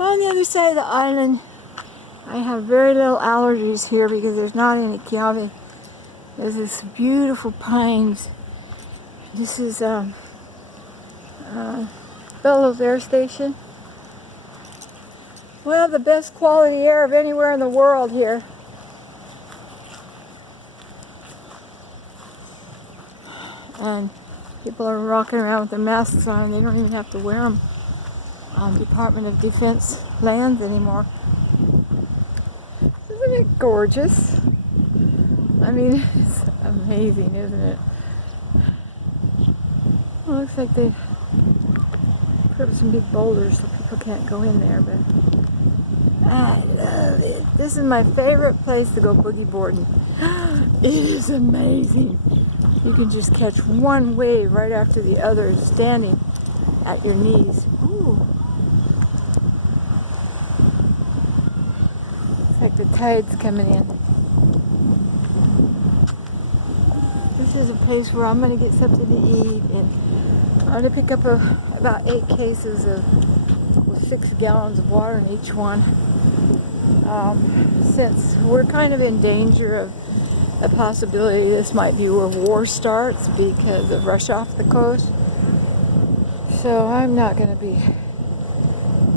On the other side of the island, I have very little allergies here because there's not any kiawe. There's this beautiful pines. This is Bellows Air Station. We have the best quality air of anywhere in the world here. And people are rocking around with their masks on. They don't even have to wear them on Department of Defense lands anymore. Isn't it gorgeous? I mean, it's amazing, isn't it? It looks like they put up some big boulders so people can't go in there, but I love it. This is my favorite place to go boogie boarding. It is amazing. You can just catch one wave right after the other standing at your knees. Ooh. It's like the tide's coming in. This is a place where I'm going to get something to eat, and I'm going to pick up about 8 cases with 6 gallons of water in each one. Since we're kind of in danger of a possibility this might be where war starts because of Russia off the coast. So I'm not going to be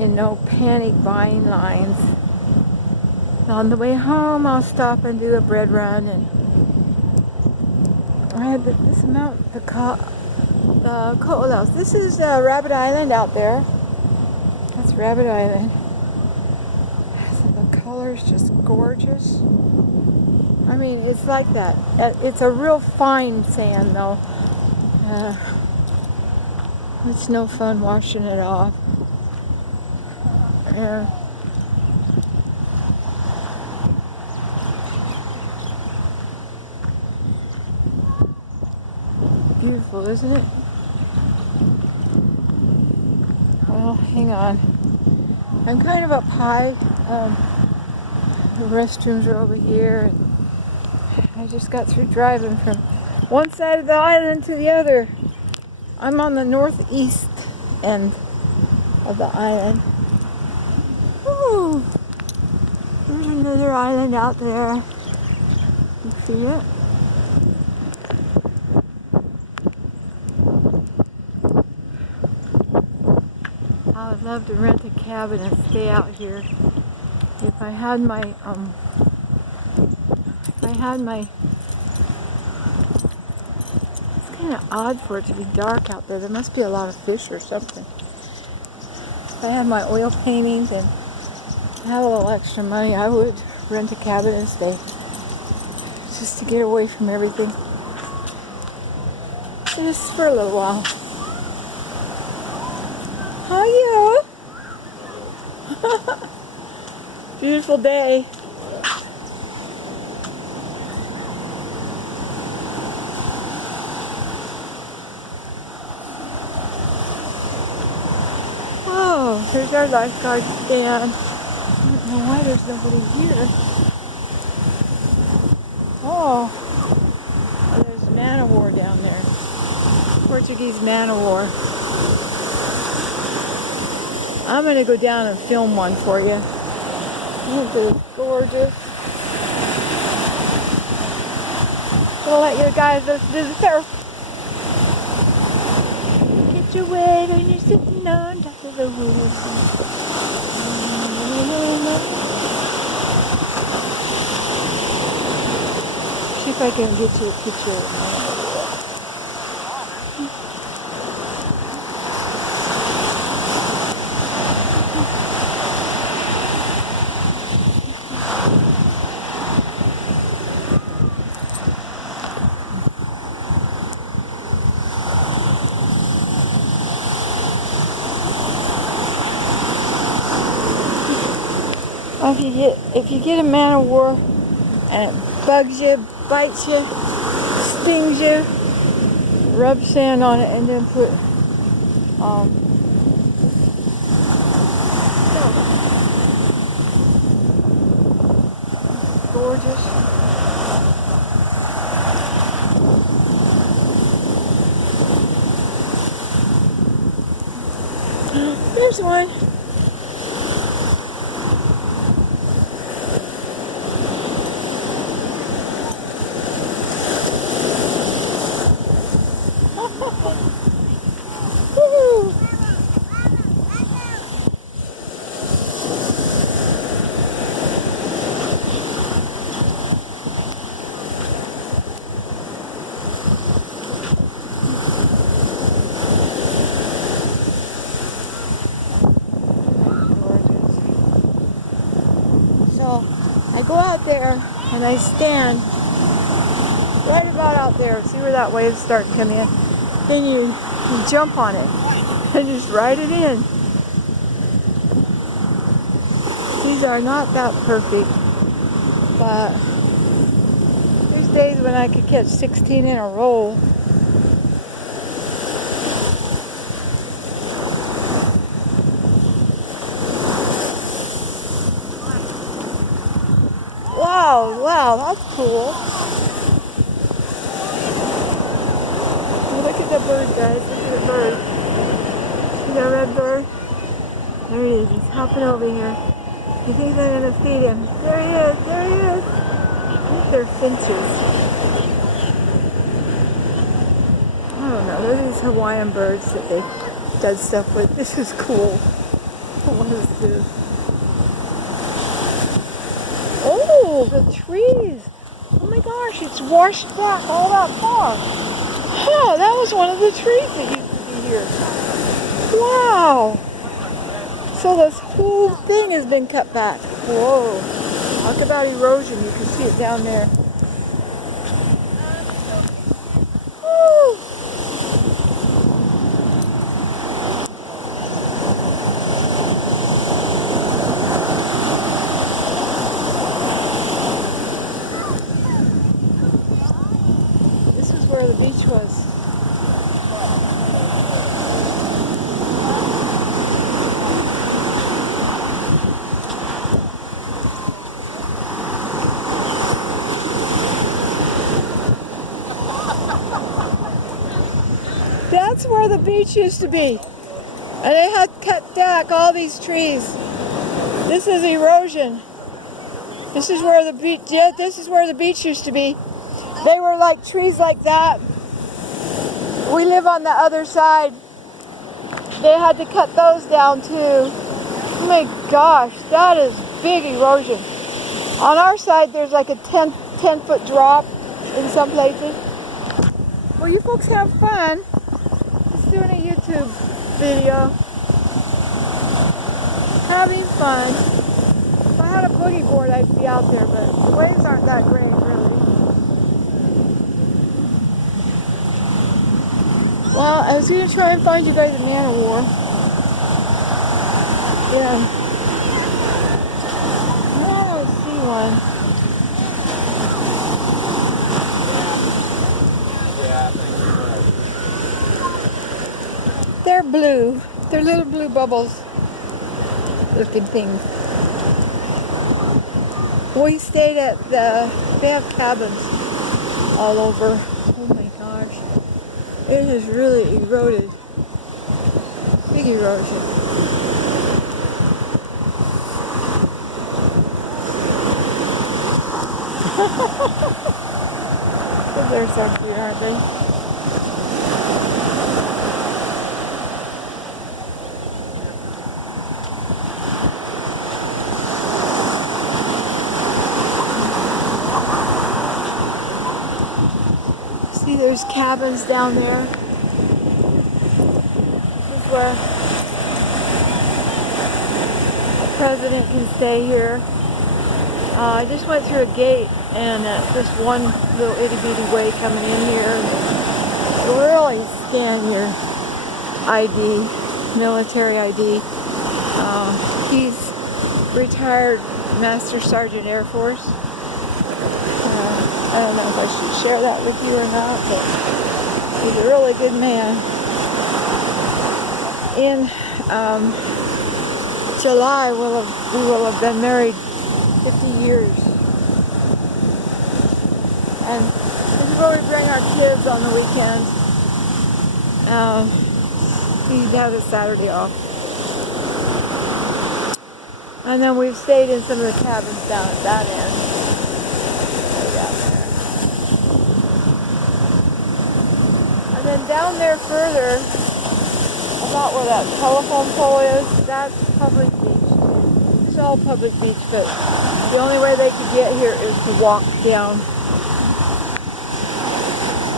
in no panic buying lines. On the way home, I'll stop and do a bread run, and I had this amount, the ko'olau. This is Rabbit Island out there. That's Rabbit Island. So the color's just gorgeous. I mean, it's like that. It's a real fine sand, though. It's no fun washing it off. Yeah. Beautiful, isn't it? Well, hang on. I'm kind of up high. The restrooms are over here. I just got through driving from one side of the island to the other. I'm on the northeast end of the island. Ooh, there's another island out there. You see it? I would love to rent a cabin and stay out here. If I had my it's kind of odd for it to be dark out there. There must be a lot of fish or something. If I had my oil paintings and had a little extra money, I would rent a cabin and stay. Just to get away from everything. Just for a little while. How are you? Beautiful day. Oh, here's our lifeguard stand. I don't know why there's nobody here. Oh, there's man o' war down there. Portuguese man o' war. I'm going to go down and film one for you. This is gorgeous. We'll let you guys listen to the surf. Get your weight when you're sitting on top of the roof. See if I can get you a picture of it. If you get a man o' war and it bugs you, bites you, stings you, rub sand on it and then put gorgeous. There's one. go out there and I stand right about out there. See where that waves start coming in? Then you jump on it and just ride it in. These are not that perfect, but there's days when I could catch 16 in a row. Wow, that's cool. Look at the bird, guys. Look at the bird. See that red bird? There he is. He's hopping over here. He thinks I'm going to feed him. There he is. There he is. I think they're finches. I don't know. They're these Hawaiian birds that they did stuff with. This is cool. What is this? Oh, the trees. Oh my gosh, it's washed back all that far. Huh, that was one of the trees that used to be here. Wow. So this whole thing has been cut back. Whoa. Talk about erosion. You can see it down there. Woo. This is where the beach was. That's where the beach used to be. And they had cut back all these trees. This is erosion. This is where the beach, yeah, this is where the beach used to be. They were like trees like that. We live on the other side. They had to cut those down too. Oh my gosh, that is big erosion. On our side, there's like a 10-foot drop in some places. Well, you folks have fun. Just doing a YouTube video. Having fun. If I had a boogie board, I'd be out there, but the waves aren't that great, really. Well, I was going to try and find you guys a man of war. Yeah. I don't see one. They're blue. They're little blue bubbles looking things. We stayed at they have cabins all over. Oh my gosh. It has really eroded. Big erosion. They're so cute, aren't they? See, there's cabins down there. This is where a president can stay here. I just went through a gate and just one little itty bitty way coming in here. Really scan your ID, military ID. He's retired Master Sergeant Air Force. I don't know if I should share that with you or not, but he's a really good man. In July, we will have been married 50 years. And this is where we bring our kids on the weekends. He has a Saturday off. And then we've stayed in some of the cabins down at that end. And then down there further, about where that telephone pole is, that's public beach. It's all public beach, but the only way they could get here is to walk down.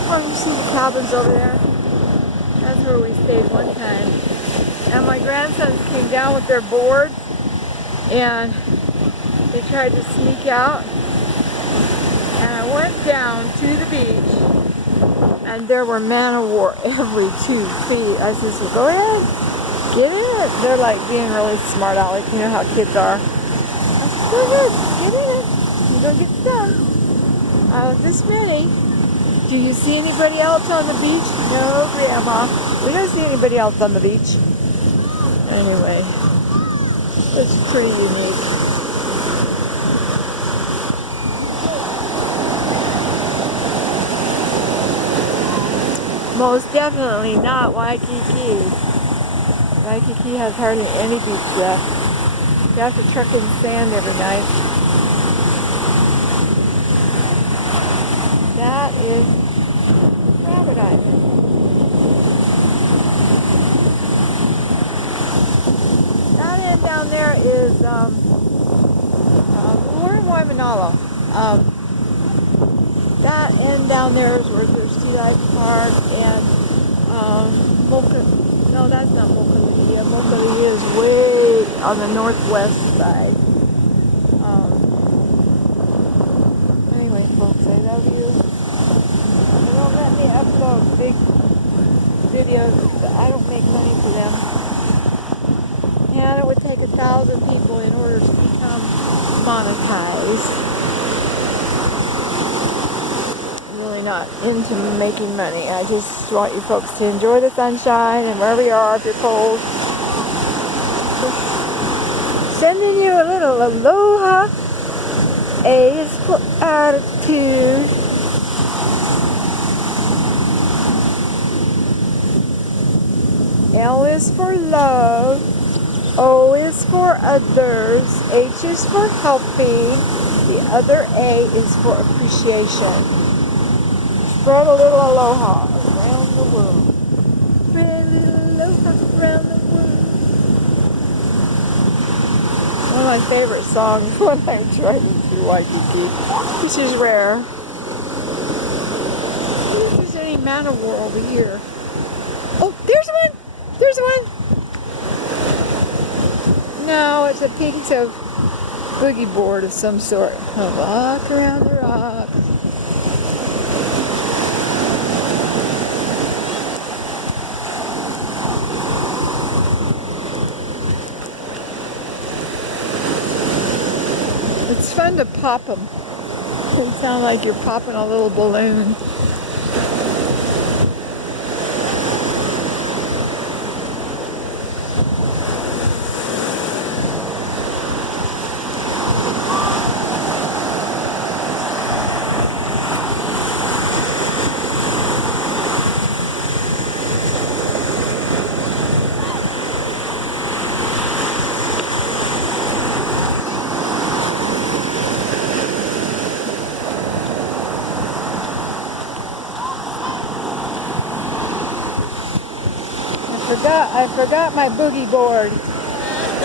Oh, you see the cabins over there? That's where we stayed one time. And my grandsons came down with their boards, and we tried to sneak out, and I went down to the beach, and there were man-o-war every 2 feet. I said, well, go ahead, get in it. They're like being really smart aleck, you know how kids are. I said, go ahead, get in it. You're gonna get stung. This many. Do you see anybody else on the beach? No, Grandma. We don't see anybody else on the beach. Anyway, it's pretty unique. Most definitely not Waikiki. Waikiki has hardly any beach left. You have to truck in sand every night. That is Rabbit Island. That end down there is, we're in Waimanalo. That end down there is where there's Sea Life Park and Moka. No, that's not Mokalihia. Mokalihia is way on the northwest side. Anyway, folks, I love you. They don't let me upload big videos. I don't make money for them. And it would take 1,000 people in order to become monetized. Really not into making money. I just want you folks to enjoy the sunshine and wherever you are, if you're cold. Just sending you a little aloha. A is for attitude. L is for love. O is for others. H is for helping. The other A is for appreciation. Spread a little aloha around the world. Spread a little aloha around the world. One of my favorite songs when I'm driving through Waikiki, which is rare. See if there's any man-o-war over here. Oh, there's one! There's one! No, it's a piece of boogie board of some sort. I'll walk around the rocks. It's fun to pop them. It sounds like you're popping a little balloon. I forgot my boogie board.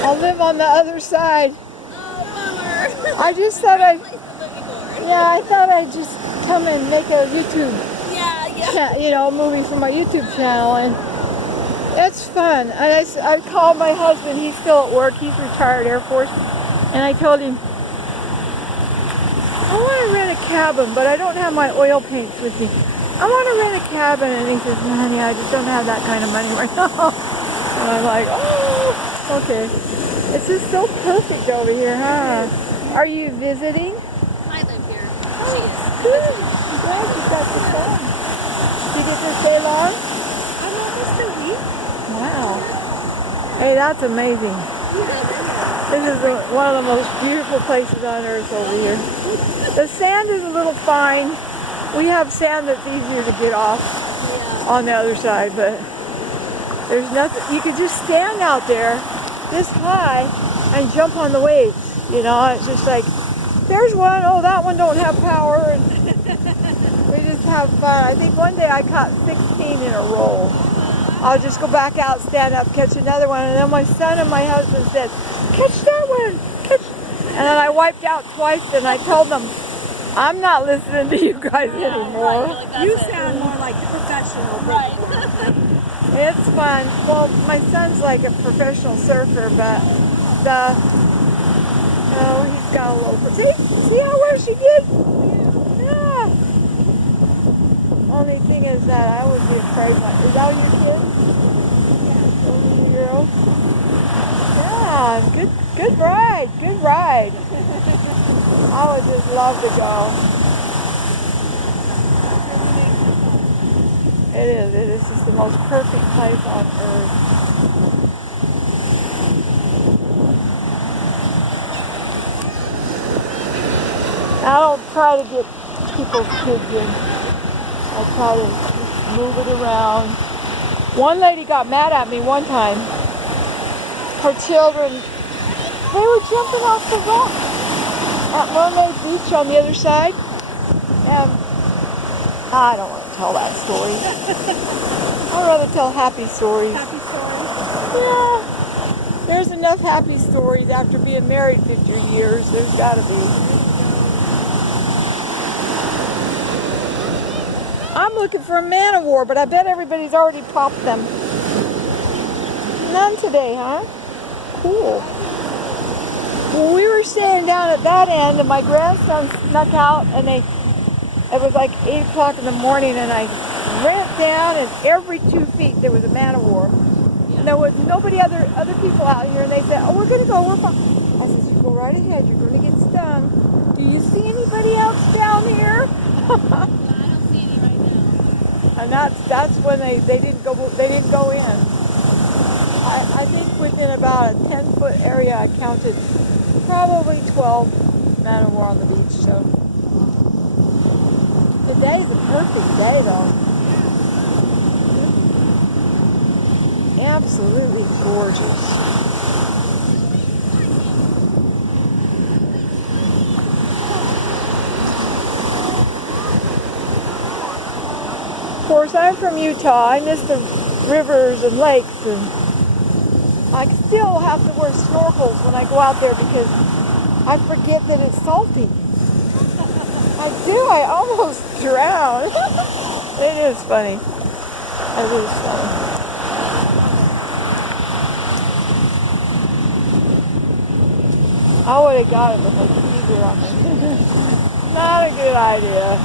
I'll live on the other side. Oh, bummer. I just thought I thought I'd just come and make a YouTube, movie for my YouTube channel, and it's fun. And I called my husband. He's still at work. He's retired Air Force, and I told him I want to rent a cabin, but I don't have my oil paints with me. I want to rent a cabin, and he says, honey, I just don't have that kind of money right now. And I'm like, oh, okay. It's just so perfect over here, huh? Are you visiting? I live here. Oh, good. Glad you got to come. Did you get to stay long? I'm almost a week. Wow. Hey, that's amazing. This is one of the most beautiful places on earth over here. The sand is a little fine. We have sand that's easier to get off on the other side, but there's nothing. You could just stand out there this high and jump on the waves. You know, it's just like, there's one. Oh, that one don't have power. And we just have fun. I think one day I caught 16 in a row. I'll just go back out, stand up, catch another one. And then my son and my husband said, catch that one. And then I wiped out twice, and I told them, I'm not listening to you guys anymore. Right, you sound more like the professional. Right. It's fun. Well, my son's like a professional surfer, but Oh, he's got a little. See how well she did? Yeah. Only thing is that I would be afraid. Is that your kid? Yeah. Girl. Yeah. Good ride. Good ride. I would just love to go. It is. It is just the most perfect place on earth. I don't try to get people's kids in. I try to just move it around. One lady got mad at me one time. Her children, they were jumping off the rock at Mermaid Beach on the other side. And I don't want to tell that story. I'd rather tell happy stories. Happy story. Yeah. There's enough happy stories after being married 50 years. There's got to be. I'm looking for a man of war, but I bet everybody's already popped them. None today, huh? Cool. Well, we were standing down at that end, and my grandson snuck out, and it was like 8 o'clock in the morning, and I ran down, and every 2 feet there was a man of war. And there was nobody other people out here, and they said, "Oh, we're gonna go. We're fine." I said, "You go right ahead. You're gonna get stung. Do you see anybody else down here?" And that's when they didn't go in. I think within about a 10-foot area I counted probably 12 men of war on the beach. So today's a perfect day though. Absolutely gorgeous. Of course, I'm from Utah. I miss the rivers and lakes, and I still have to wear snorkels when I go out there because I forget that it's salty. I do. I almost drown. It is funny. It is funny. I would have got it with a teaser on me. Not a good idea.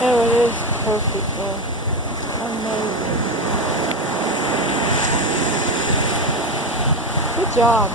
Oh, it is perfect though. Amazing. Good job.